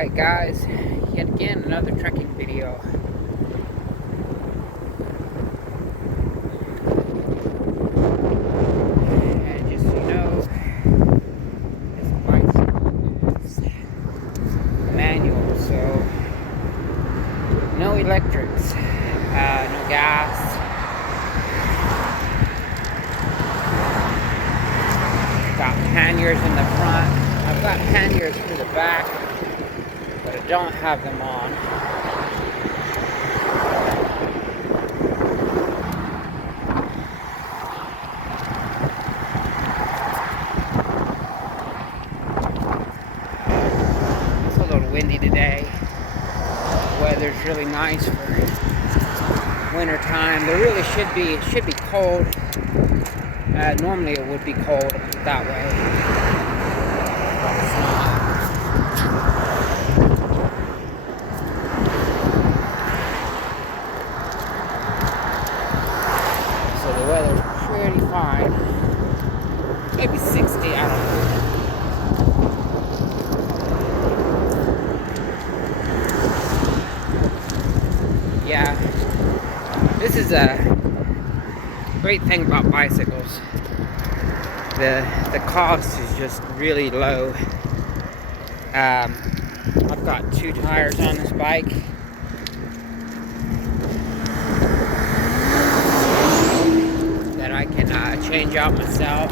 Alright guys, yet again another trekking video. And just so you know, this bicycle is manual, so no electrics, no gas. Got panniers in the front. I've got panniers for the back, but I don't have them on. It's a little windy today. The weather's really nice for winter time. There really should be cold. Normally it would be cold that way, but it's not. So the weather's pretty fine. Maybe 60, I don't know. Yeah, this is a great thing about bicycles. The cost is just really low. I've got 2 tires on this bike. That I can change out myself.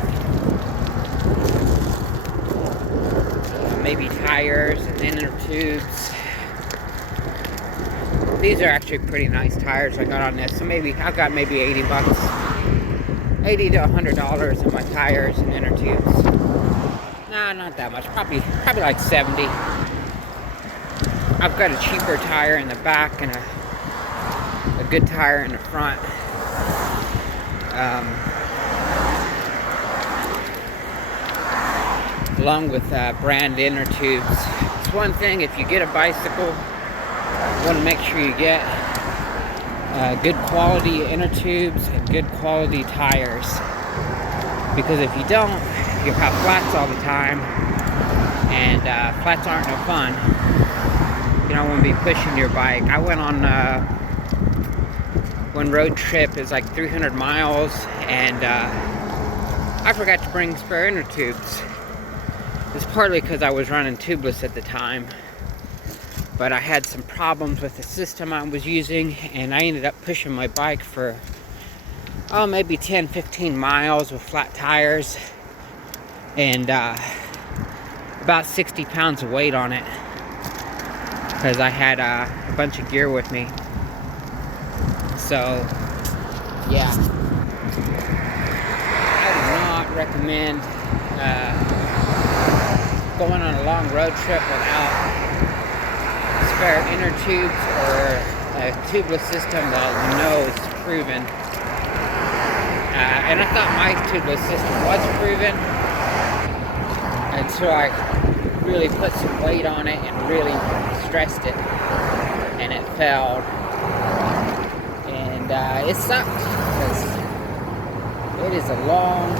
Maybe tires and inner tubes. These are actually pretty nice tires I got on this. So maybe I've got maybe 80 bucks. $80 to $100 on my tires and inner tubes. Nah, not that much. Probably like 70. I've got a cheaper tire in the back and a good tire in the front. Along with brand inner tubes. It's one thing, if you get a bicycle, you want to make sure you get good quality inner tubes and good quality tires, because if you don't, you'll have flats all the time, and flats aren't no fun. You don't want to be pushing your bike. I went on one road trip. It was like 300 miles, and I forgot to bring spare inner tubes. It's partly because I was running tubeless at the time, but I had some problems with the system I was using, and I ended up pushing my bike for maybe 10-15 miles with flat tires and about 60 pounds of weight on it, because I had a bunch of gear with me. So yeah, I do not recommend going on a long road trip without spare inner tubes or a tubeless system that you know is proven. And I thought my tubeless system was proven until I really put some weight on it and really stressed it, and it failed. And it sucked, because it is a long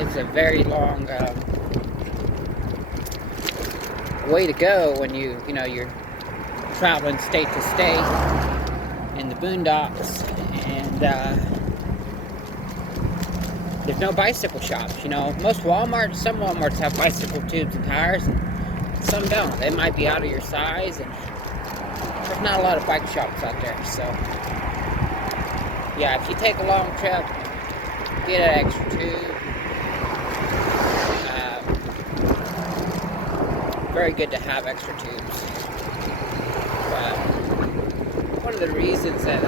it's a very long way to go when you're traveling state to state in the boondocks, and there's no bicycle shops. Most Walmarts, some Walmarts have bicycle tubes and tires, and some don't. They might be out of your size, and there's not a lot of bike shops out there. So yeah, if you take a long trip, get an extra tube. Very good to have extra tubes. But one of the reasons that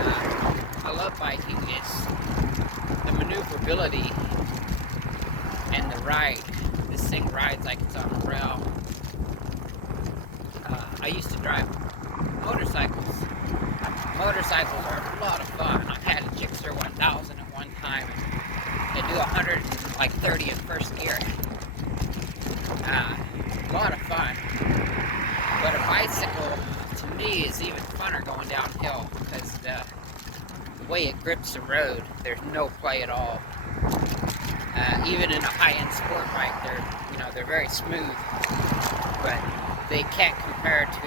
I love biking is the maneuverability and the ride. This thing rides like it's on a rail. I used to drive motorcycles. Motorcycles are a lot of fun. I had a Gixxer 1000 at one time. They do 130 in first gear. A lot of fun. But a bicycle, to me, is even funner going downhill, because the way it grips the road, there's no play at all. even in a high-end sport bike, they're very smooth, but they can't compare to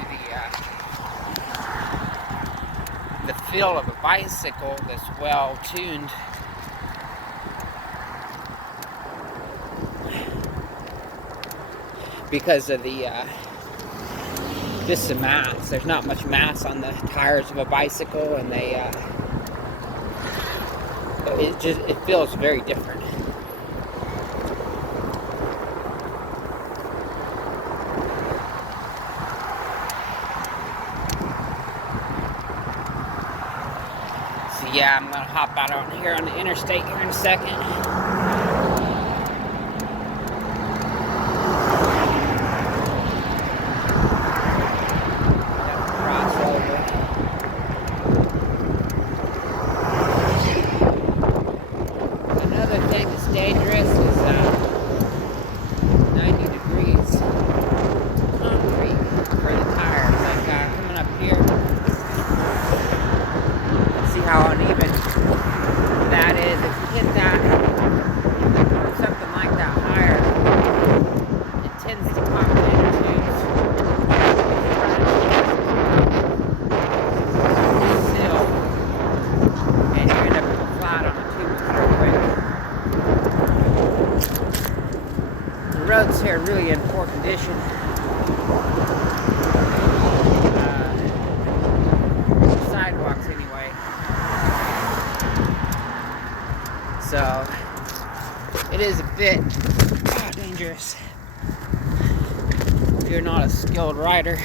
the feel of a bicycle that's well tuned. Because of just the mass. There's not much mass on the tires of a bicycle, and it feels very different. So yeah, I'm gonna hop out on here on the interstate here in a second. Dangerous is 90 degrees concrete for the tires. Like coming up here, see how uneven that is. If you hit that or something like that higher, it tends to pop the inner tubes. Still, and you end up flat on the tubes real quick. The roads here are really in poor condition. Sidewalks anyway. So it is a bit dangerous if you're not a skilled rider.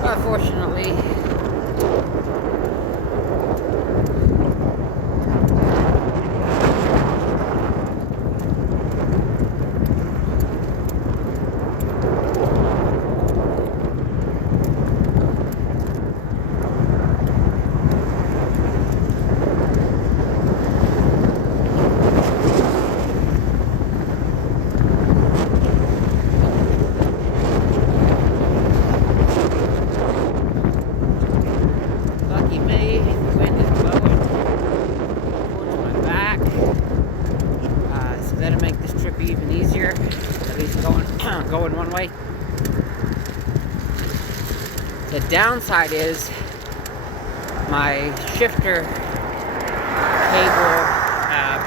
But fortunately, even easier, at least going one way. The downside is my shifter cable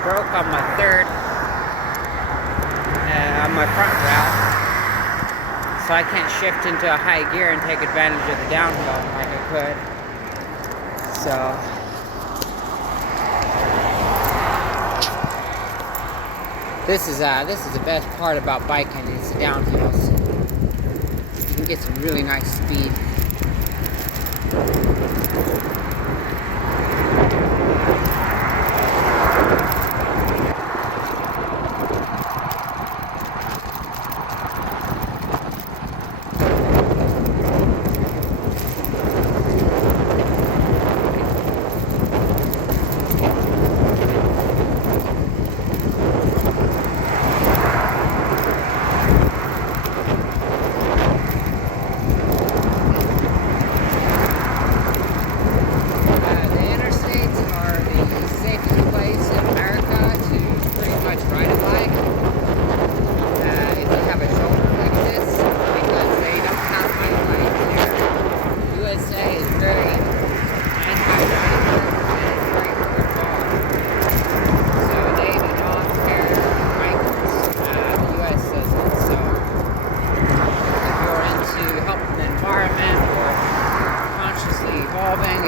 broke on my third, on my front route, so I can't shift into a high gear and take advantage of the downhill like I could. So This is the best part about biking is the downhills. You can get some really nice speed.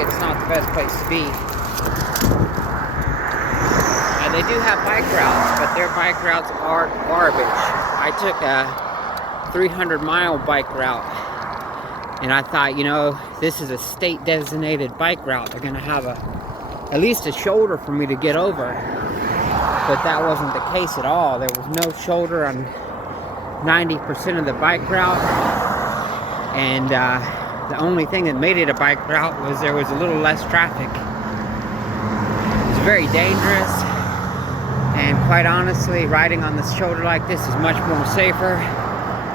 It's not the best place to be. They do have bike routes, but their bike routes are garbage. I took a 300-mile bike route, and I thought, this is a state designated bike route. They're gonna have at least a shoulder for me to get over, but that wasn't the case at all. There was no shoulder on 90% of the bike route, and the only thing that made it a bike route was there was a little less traffic. It's very dangerous, and quite honestly, riding on this shoulder like this is much more safer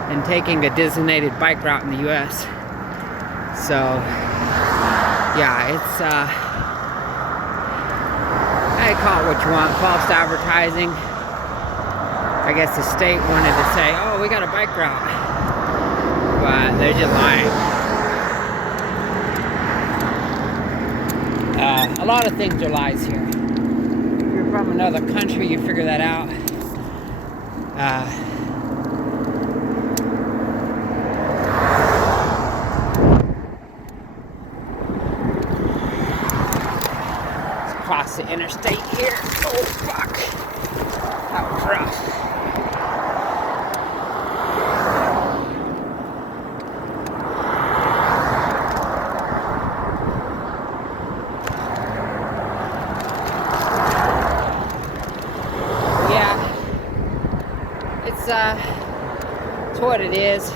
than taking a designated bike route in the US. So yeah, it's I call it what you want, false advertising. I guess the state wanted to say, oh, we got a bike route, but they're just lying. A lot of things are lies here. If you're from another country, you figure that out. Let's cross the interstate here. Oh, fuck. That was rough. It's what it is. So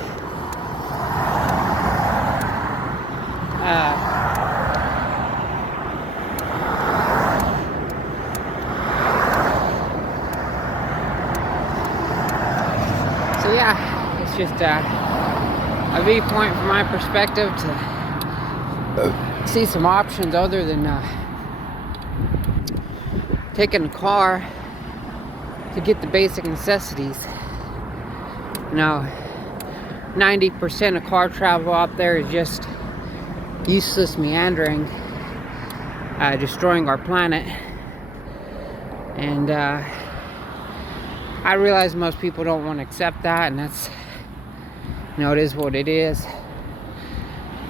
yeah, it's just a viewpoint from my perspective to see some options other than taking a car to get the basic necessities. You know, 90% of car travel out there is just useless meandering, destroying our planet. And I realize most people don't want to accept that, and that's, you know, it is what it is.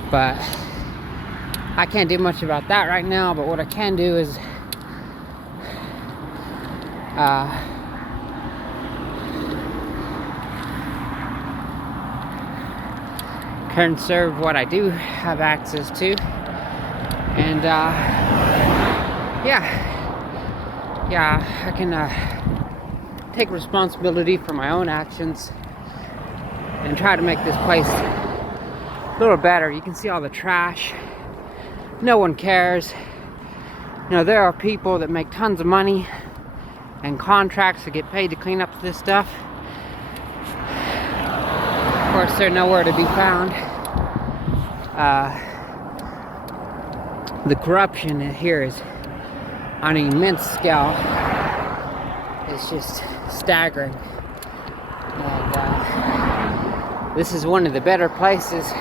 But I can't do much about that right now. But what I can do is conserve what I do have access to, and I can take responsibility for my own actions and try to make this place a little better. You can see all the trash. No one cares. You know, there are people that make tons of money and contracts to get paid to clean up this stuff. Of course, they're nowhere to be found. The corruption here is on an immense scale. It's just staggering. And this is one of the better places